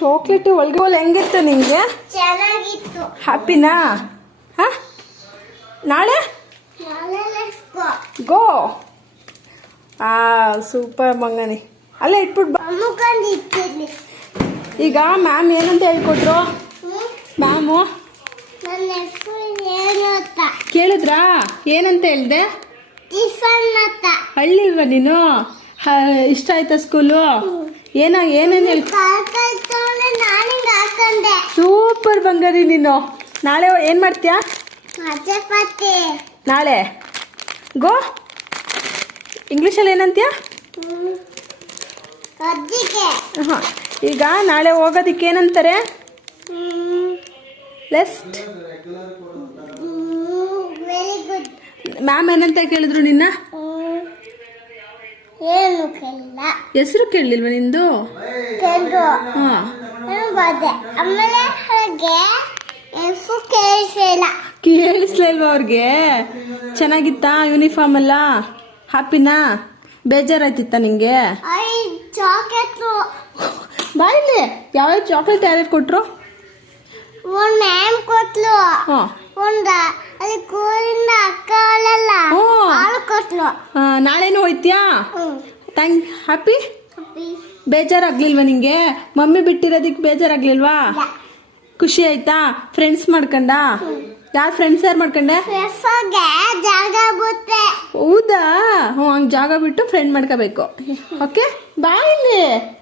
Chocolate ಒಳಗೆ ಹೆಂಗಿತ್ತು ನಿಂಗೆ? ಚೆನ್ನಾಗಿತ್ತು. ಹ್ಯಾಪಿನಾ? ಹಾ, ನಾಳೆ ಗೋ. ಸೂಪರ್ ಮಂಗನಿ. ಅಲ್ಲೇ ಇಟ್ಬಿಟ್ಟು ಬಾ. ಈಗ ಮ್ಯಾಮ್ ಏನಂತ ಹೇಳ್ಕೊಟ್ರು? ಮ್ಯಾಮು ನನ್ನ ಹೆಸರು ಏನು ಅಂತ ಕೇಳಿದ್ರಾ? ಏನಂತ ಹೇಳ್ದೆ? ಟಿಫನ್ ಅಂತ. ಹಳ್ಳಿಲ್ವಾ ನೀನು? ಇಷ್ಟ ಆಯ್ತಾ ಸ್ಕೂಲು? ಏನೇನು ಹಾಕೊಂಡೆ. ಸೂಪರ್ ಬಂಗಾರಿ ನೀನು. ನಾಳೆ ಏನು ಮಾಡ್ತೀಯಾ? ಚಪಾತಿ. ನಾಳೆ ಗೋ. ಇಂಗ್ಲೀಷಲ್ಲಿ ಏನಂತೀಯ? ಹಾಂ. ಈಗ ನಾಳೆ ಹೋಗೋದಕ್ಕೆ ಏನಂತಾರೆ? ಲೆಸ್ಟ್. Very good. ಮ್ಯಾಮ್ ಏನಂತ ಕೇಳಿದ್ರು ನಿನ್ನ? ಏನು ಕೇಳಿಲ್ಲ. ಹೆಸರು ಕೇಳಲಿಲ್ವಾ ನಿಂದು? ಕೇಳಿದ್ರು. ಹಾಂ. ಬಂದೆ. ಆಮೇಲೆ ಹಾಗೆ ಹೆಸರು ಕೇಳಿಸಿಲ್ಲ. ಕೇಳಿಸ್ಲಿಲ್ವಾ ಅವ್ರಿಗೆ? ಚೆನ್ನಾಗಿತ್ತಾ ಯೂನಿಫಾರ್ಮ್ ಎಲ್ಲ? ಹ್ಯಾಪಿನಾ? ಬೇಜಾರಾಯ್ತಿತ್ತ ನಿಂಗೆ? ಚಾಕ್ಲೇಟ್ ಬಾಯಿಲಿ ಯಾವ್ಯಾವ ಚಾಕ್ಲೇಟ್ ಯಾರ್ಯಾರು ಕೊಟ್ರು? ಒಂದು ಮ್ಯಾಮ್ ಕೊಟ್ಲು. ಹಾಂ. ಒಂದು ಅಲ್ಲಿ ಕೂರಿಂದ ಅಕ್ಕ ಅಲ್ಲ ಹಾಲು ಕೊಟ್ಲು. ನಾಳೆನೂ ಹೋಯ್ತೀಯಾ? ಥ್ಯಾಂಕ್. ಹ್ಯಾಪಿ? ಹ್ಯಾಪಿ. ಬೇಜಾರಾಗ್ಲಿಲ್ವಾ ನಿಂಗೆ? ಮಮ್ಮಿ ಬಿಟ್ಟಿರೋದಕ್ಕೆ ಬೇಜಾರಾಗ್ಲಿಲ್ವಾ? ಖುಷಿ ಆಯ್ತಾ? ಫ್ರೆಂಡ್ಸ್ ಮಾಡ್ಕೊಂಡ? ಯಾರು ಫ್ರೆಂಡ್ಸ್ ಯಾರು ಮಾಡ್ಕೊಂಡೆ? ಜಾಗ ಬಿಟ್ಟೆ. ಹೌದಾ? ಹ್ಞೂ, ಹಂಗೆ ಜಾಗ ಬಿಟ್ಟು ಫ್ರೆಂಡ್ ಮಾಡ್ಕೋಬೇಕು. ಓಕೆ, ಬಾಯ್ ಇಲ್ಲಿ.